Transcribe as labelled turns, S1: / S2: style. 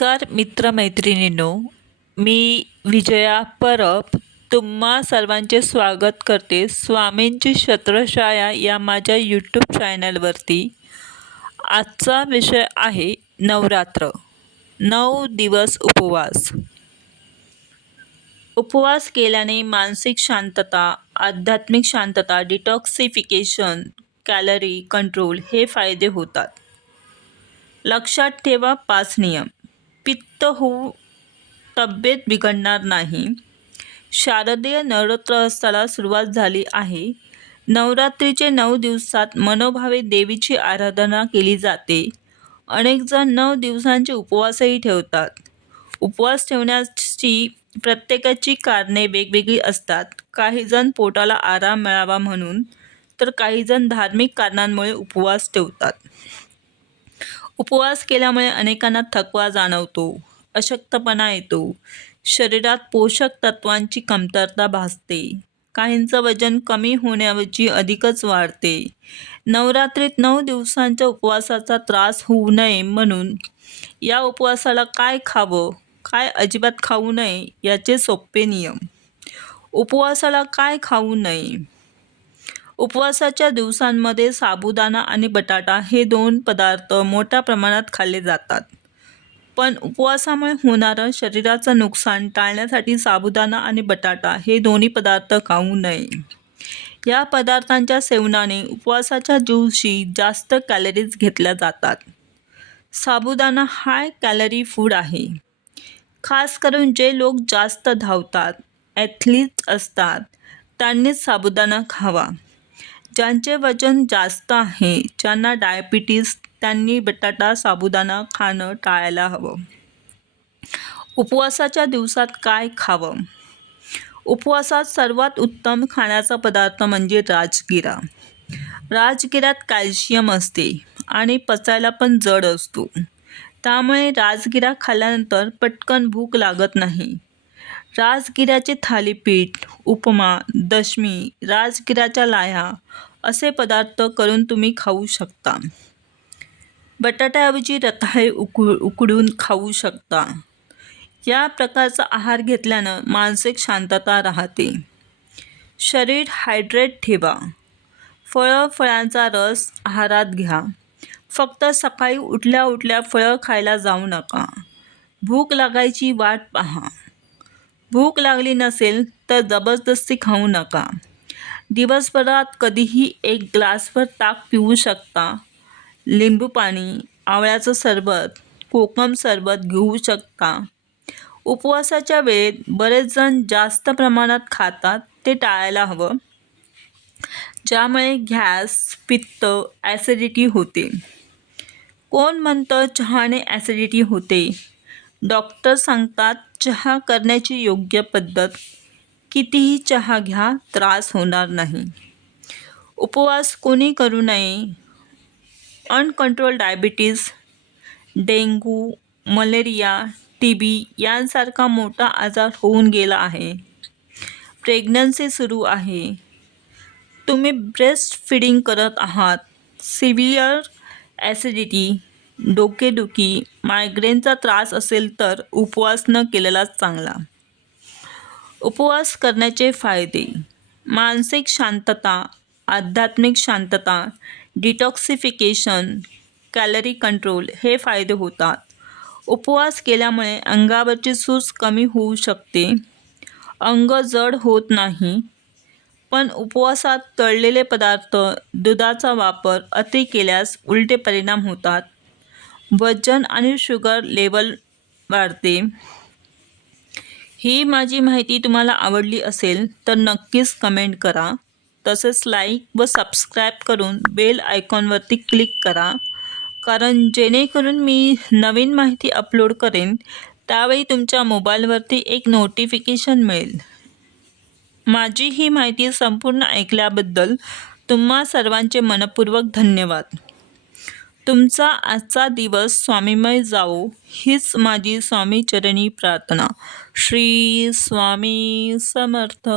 S1: नमस्कार मित्रमैत्रिणींनो. मी विजया परब तुम्हा सर्वांचे स्वागत करते स्वामींची शत्रशाया या माझ्या यूट्यूब चॅनलवरती आजचा विषय आहे नवरात्र नऊ दिवस उपवास. उपवास केल्याने मानसिक शांतता आध्यात्मिक शांतता डिटॉक्सिफिकेशन कॅलरी कंट्रोल हे फायदे होतात. लक्षात ठेवा पाच नियम. पित्त होऊ तब्येत बिघडणार नाही. शारदीय नवरात्रोत्सवाला सुरुवात झाली आहे. नवरात्रीचे नऊ दिवसात मनोभावे देवीची आराधना केली जाते. अनेकजण नऊ दिवसांचे उपवासही ठेवतात. उपवास ठेवण्याची प्रत्येकाची कारणे वेगवेगळी असतात. काहीजण पोटाला आराम मिळावा म्हणून तर काहीजण धार्मिक कारणांमुळे उपवास ठेवतात. उपवास केल्यामुळे अनेकांना थकवा जाणवतो अशक्तपणा येतो. शरीरात पोषक तत्वांची कमतरता भासते. काहींचं वजन कमी होण्याऐवजी अधिकच वाढते. नवरात्रीत नऊ दिवसांच्या उपवासाचा त्रास होऊ नये म्हणून या उपवासाला काय खावं काय अजिबात खाऊ नये याचे सोपे नियम. उपवासाला काय खाऊ नये? उपवासाच्या दिवसांमध्ये साबुदाणा आणि बटाटा हे दोन पदार्थ मोठ्या प्रमाणात खाल्ले जातात. पण उपवासामुळे होणारं शरीराचं नुकसान टाळण्यासाठी साबुदाणा आणि बटाटा हे दोन्ही पदार्थ खाऊ नये. या पदार्थांच्या सेवनाने उपवासाच्या दिवशी जास्त कॅलरीज घेतल्या जातात. साबुदाणा हाय कॅलरी फूड आहे. खास करून जे लोक जास्त धावतात ॲथलीट असतात त्यांनीच साबुदाणा खावा. ज्यांचे वजन जास्त आहे ज्यांना डायबिटीस त्यांनी बटाटा साबुदाणा खाणं टाळायला हवं. उपवासाच्या दिवसात काय खावं? उपवासात सर्वात उत्तम खाण्याचा पदार्थ म्हणजे राजगिरा. राजगिरात कॅल्शियम असते आणि पचायला पण जड असतो. त्यामुळे राजगिरा खाल्ल्यानंतर पटकन भूक लागत नाही. राजगिऱ्याचे थालीपीठ उपमा दशमी राजगिऱ्याच्या लाह्या असे पदार्थ करून तुम्ही खाऊ शकता. बटाट्याऐवजी रताळे उकू उकडून खाऊ शकता. या प्रकारचा आहार घेतल्यानं मानसिक शांतता राहते. शरीर हायड्रेट ठेवा. फळं फळांचा रस आहारात घ्या. फक्त सकाळी उठल्या उठल्या फळं खायला जाऊ नका. भूक लागायची वाट पहा. भूक लागली नसेल तर जबरदस्ती खाऊ नका. दिवसभरात कधीही एक ग्लासभर ताक पिऊ शकता. लिंबू पाणी आवळ्याचं सरबत कोकम सरबत घेऊ शकता. उपवासाच्या वेळेत बरेच जण जास्त प्रमाणात खातात ते टाळायला हवं. ज्यामुळे गॅस पित्त ॲसिडिटी होते. कोण म्हणतं चहाने ॲसिडिटी होते? डॉक्टर सांगतात चहा करण्याची योग्य पद्धत? कितीही चहा घ्या त्रास होणार नाही. उपवास कोणी करू नये? Uncontrol diabetes dengue malaria T B यांसारखा मोठा आजार होऊन गेला आहे. प्रेग्नन्सी सुरू आहे. तुम्ही ब्रेस्ट फिडिंग करत आहात. सिव्हिअर ॲसिडिटी डोकेदुखी मायग्रेनचा त्रास असेल तर उपवास न केलेलाच चांगला. उपवास करण्याचे फायदे. मानसिक शांतता आध्यात्मिक शांतता डिटॉक्सिफिकेशन कॅलरी कंट्रोल हे फायदे होतात. उपवास केल्यामुळे अंगावरची सूज कमी होऊ शकते. अंग जड होत नाही. पण उपवासात तळलेले पदार्थ दुधाचा वापर अति केल्यास उलटे परिणाम होतात. वजन आणि शुगर लेवल वाढते. ही माझी माहिती तुम्हाला आवडली असेल तर नक्कीच कमेंट करा. तसेच लाईक व सबस्क्राईब करून बेल आयकॉनवरती क्लिक करा. कारण जेणेकरून मी नवीन माहिती अपलोड करेन त्यावेळी तुमच्या मोबाईलवरती एक नोटिफिकेशन मिळेल. माझी ही माहिती संपूर्ण ऐकल्याबद्दल तुम्हा सर्वांचे मनपूर्वक धन्यवाद. तुमचा आजचा दिवस स्वामीमय जावो हीच माझी स्वामीचरणी प्रार्थना. श्री स्वामी समर्थ.